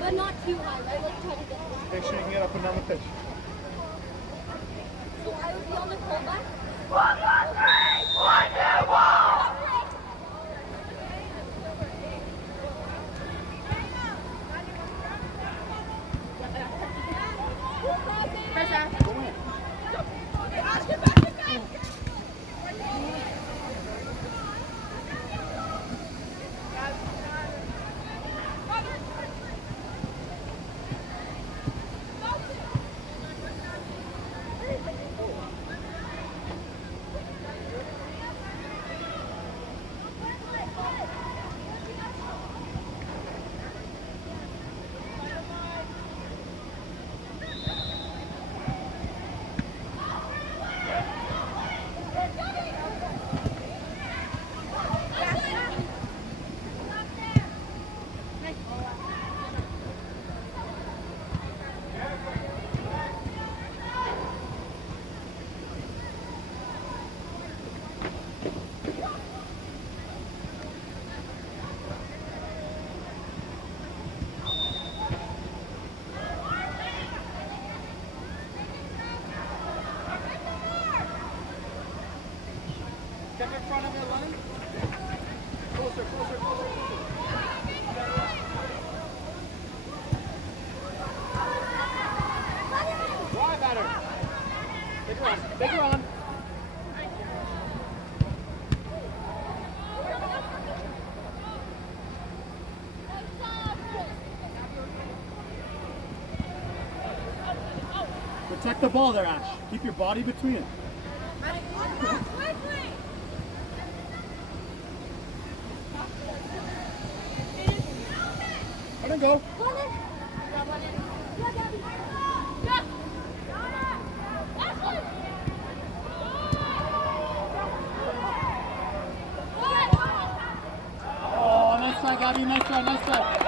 But not too high, right? Like try to get Make sure you can get up and down the pitch. So I would be on the fullback. Step in front of it, Lennon. Closer, closer, closer, closer. Drive at her. Take her on. Take her on. Protect the ball there, Ash. Keep your body between it. Let him go. Oh, nice try, Gabby. Nice try, nice try.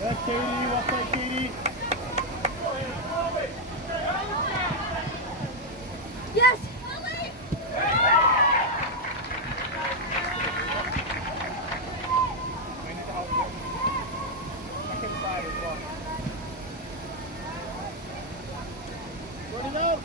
That's Katie. Well played, Katie. Yes! Sort it out.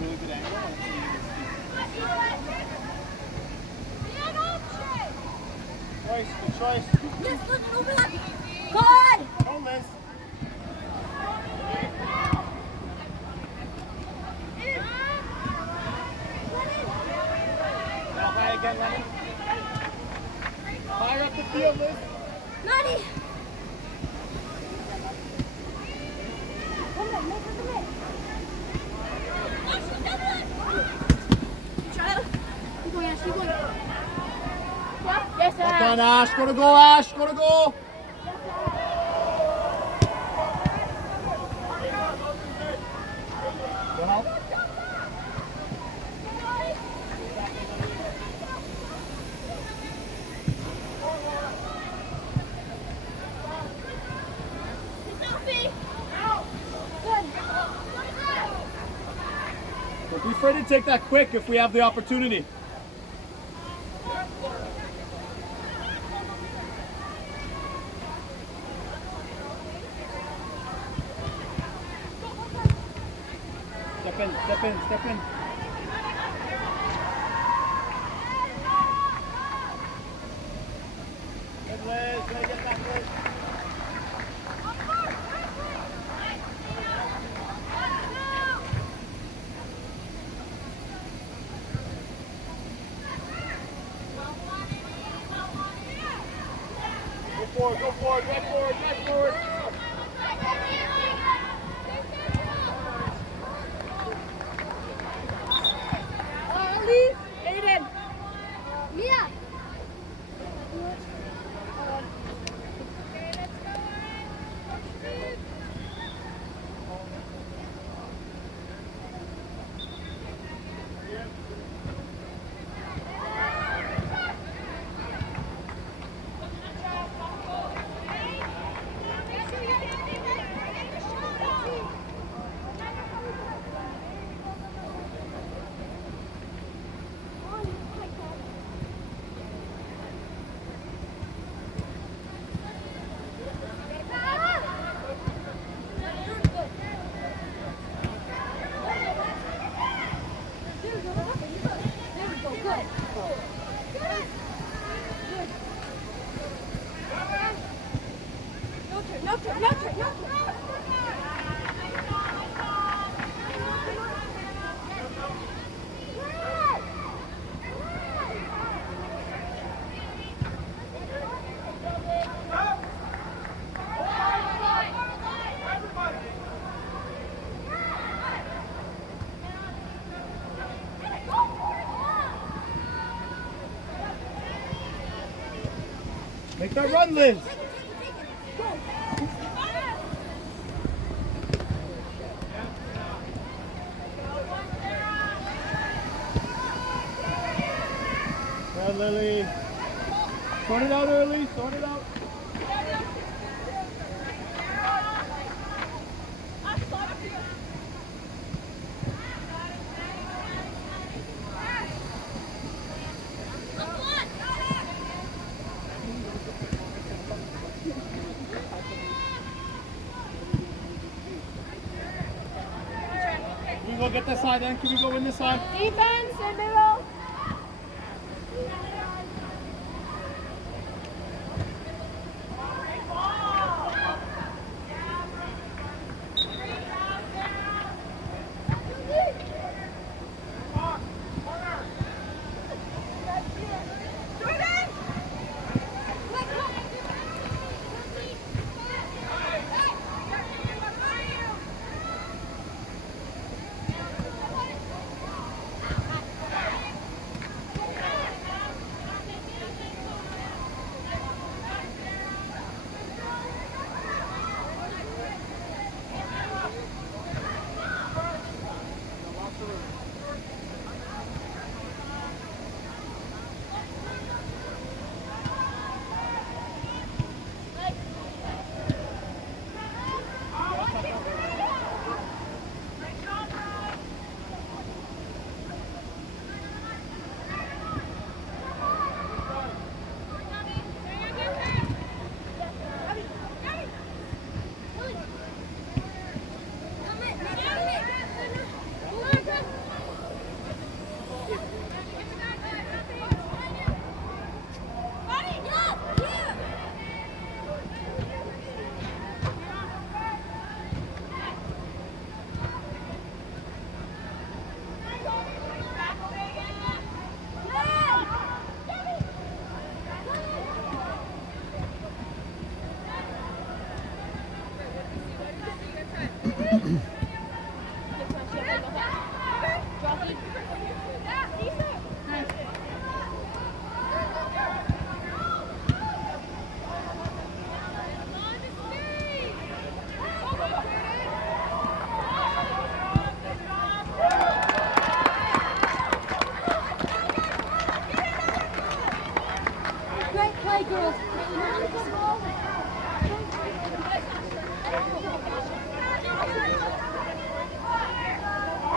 Really good angle. Choice, good choice. Yes, look, overlap. Good! Oh, Liz. Now high again, Lennon. Fire up the field, Liz. Maddie! Keep going, Ash, keep going. Yes, Well done, Ash. Go to goal, Ash. Go to goal. Go help. Don't be afraid to take that quick if we have the opportunity. Step in, step in, step in. Good, Liz. Gotta get that, Liz. for it, right for it, right for it. Elise, Aiden, Mia. No turn. Make that run, Liz. Yeah, Lily. Sort it out early, sort it out. Can we go get this side then? Can we go in this side? Defense in middle. Great play, girls.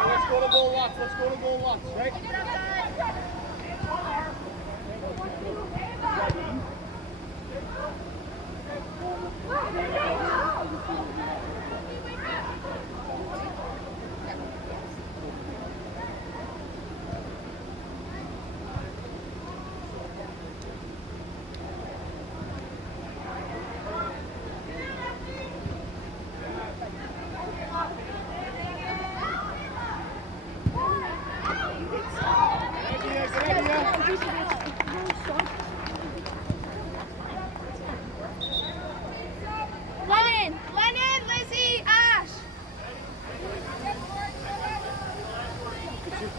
Let's go to goal lots. Let's go to goal lots, right?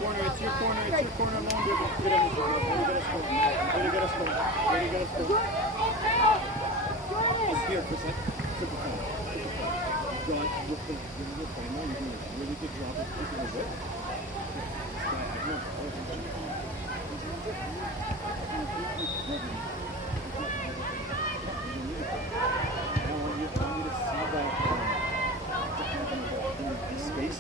corner. It's your corner. It's your corner alone. Good energy. Really good score. Really good score. Really good score. It's here for a sec. Super fun. Got with the framer, you're doing a really good job of keeping the whip. I want you to see that space.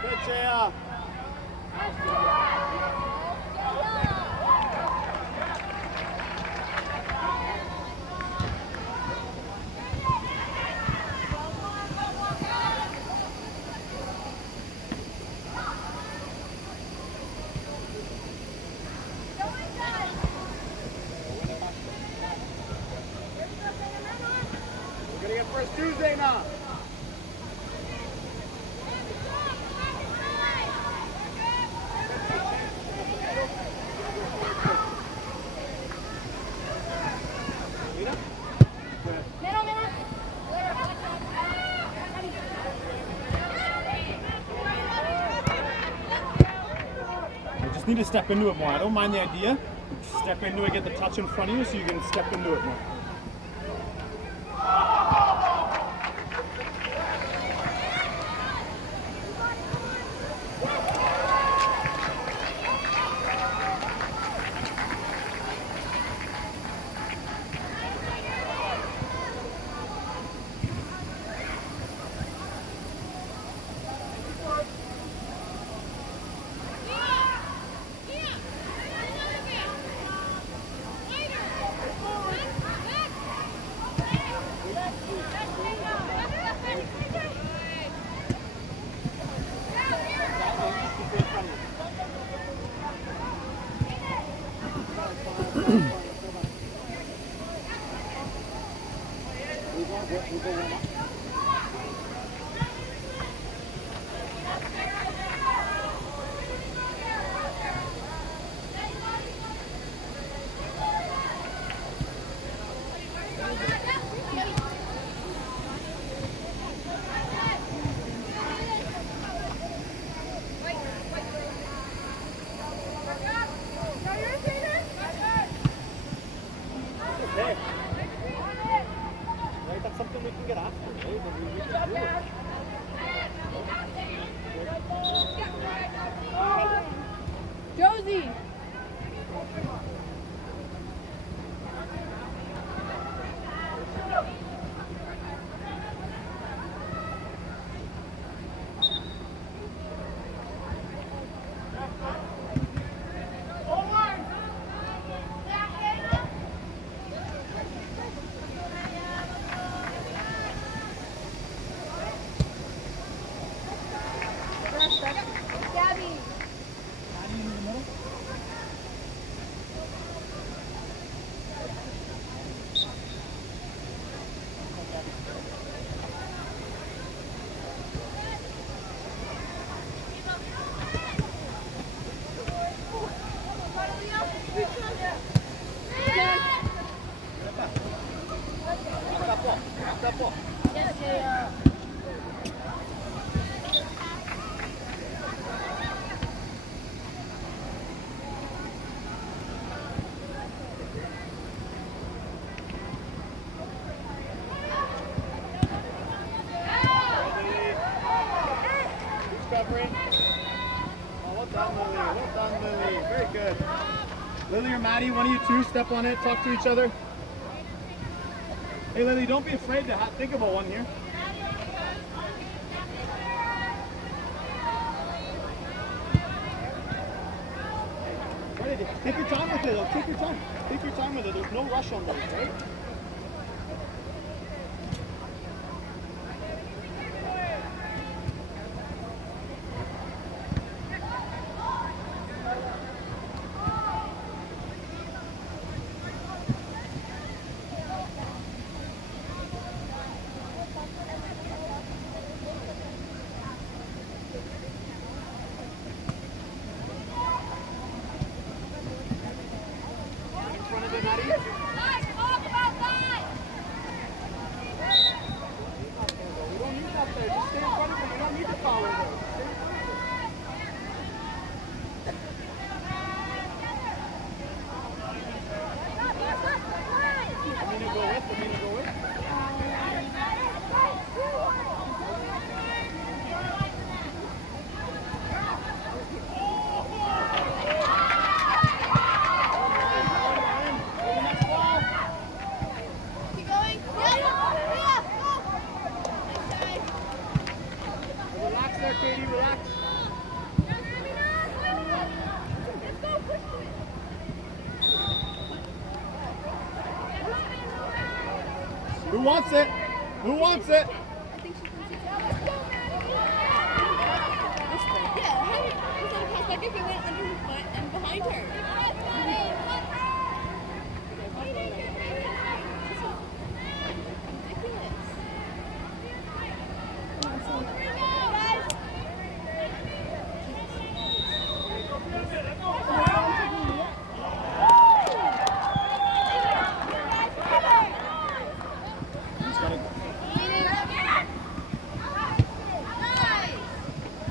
Good, Jaya. We're gonna get first Tuesday now. You just need to step into it more. I don't mind the idea. Step into it, get the touch in front of you so you can step into it more. Okay. Right, that's something we can get after, right? I mean, we can do it. Josie. Gabby. Yes, yeah. Who's covering? Oh, well done, Lily. Well done, Lily. Very good. Lily or Maddie, one of you two, step on it, talk to each other. Hey, Lily, don't be afraid to think about one here. Ready? Take your time with it, though. Take your time. Take your time with it. There's no rush on those, right? Who wants it? Who wants it? I think she thinks it's yeah, how did was that a pass back if it went under her foot and behind her?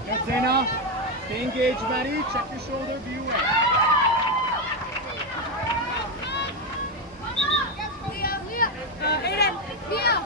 Yes, Zayna. Stay engaged, Maddie. Check your shoulder. Be aware. Aiden, Mia.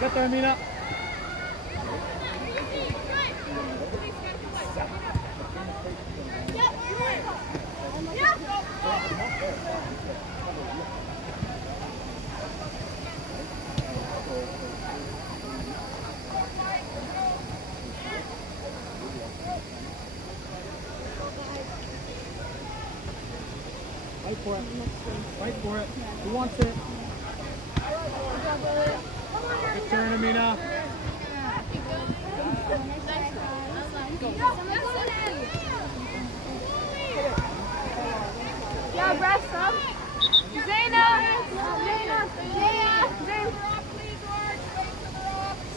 Get there, Mina. Fight for it. Fight for it. Who wants it? Good turn, Amina. Yeah, rest up. Zayna.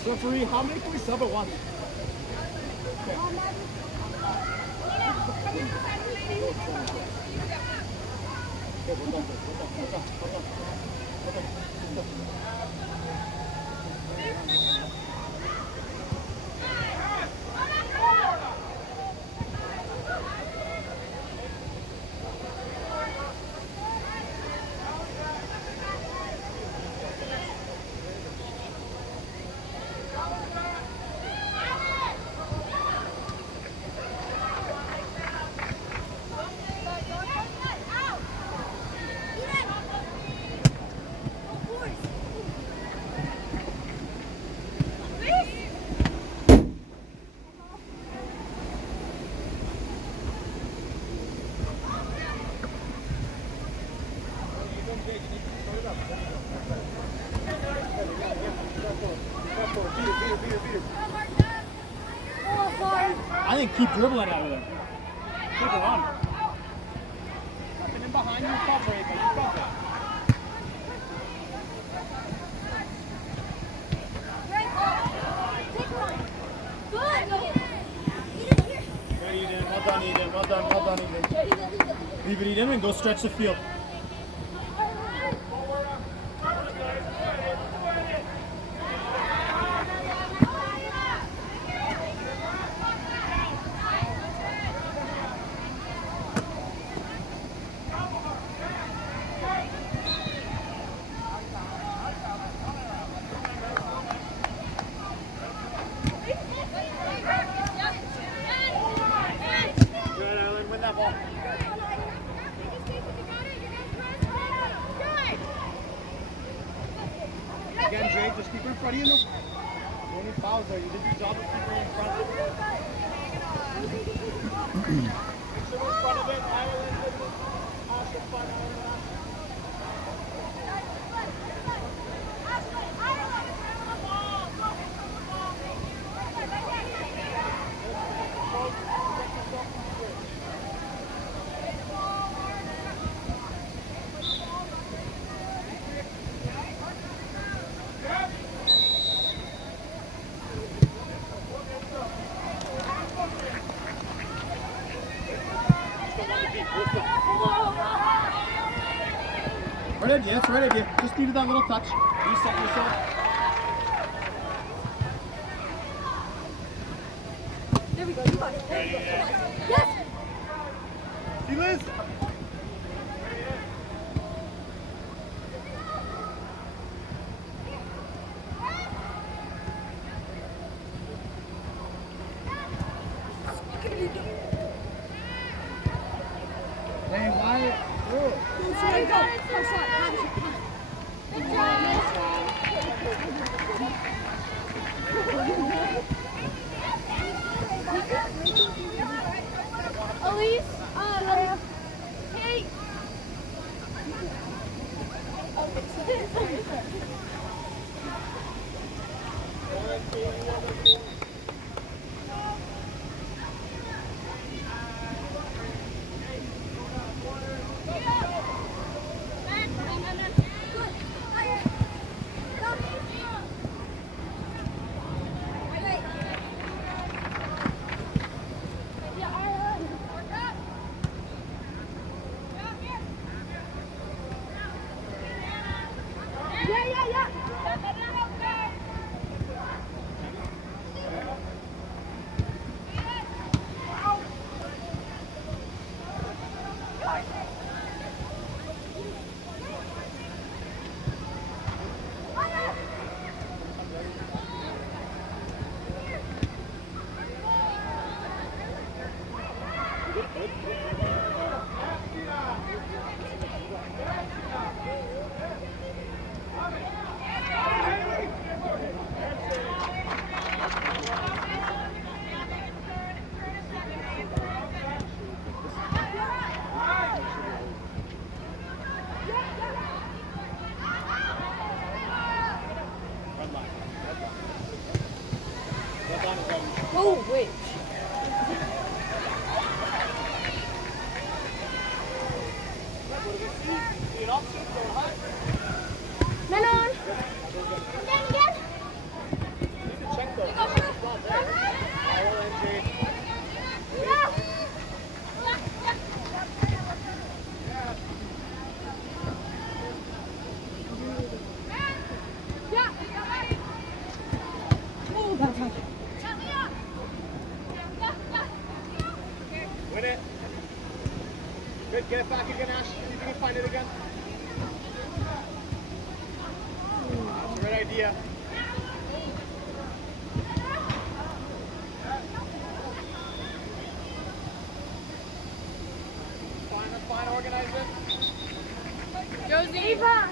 Referee, how many can we sub at once? Okay. Okay, we're done. I think keep dribbling out of there. Keep it on. Nothing in behind you, cover it, but you cover it. Good, Eden. Well done, Eden. Well done, Eden. Leave it, Eden, and go stretch the field. Good, Ellen. Win that ball. front of you. No any fouls there. You did your job of keeping in front. Make sure we're in front of it. Ireland with it. Awesome fun. Right idea, that's the right idea. Just needed that little touch. Reset yourself. There we go. You got it. There we go. Yes! See, Liz? Hey, why? Oh. There you go. First shot. Have it. Good job. Nice job. Elise, Kate. Oh, wait. Melon. Again. Yeah. Oh, bad touch. Win it. Good, get it back again, Ash. See if you can find it again. That's a great idea. Fine, organize it. Josie. Eva.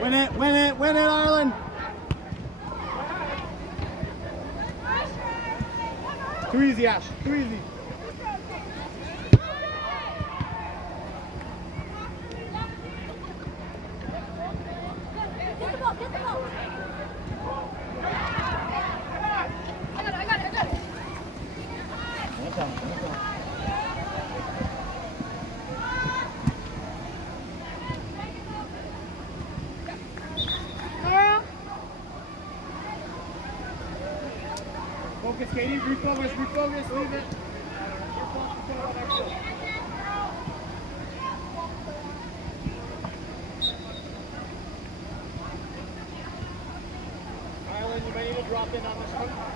Win it, win it, win it, Arlen. Too easy, Ash. Too easy. Get the ball, get the ball. I got it. One time. Focus, Katie. Refocus. Leave it. Ireland, you may need to drop in on this one.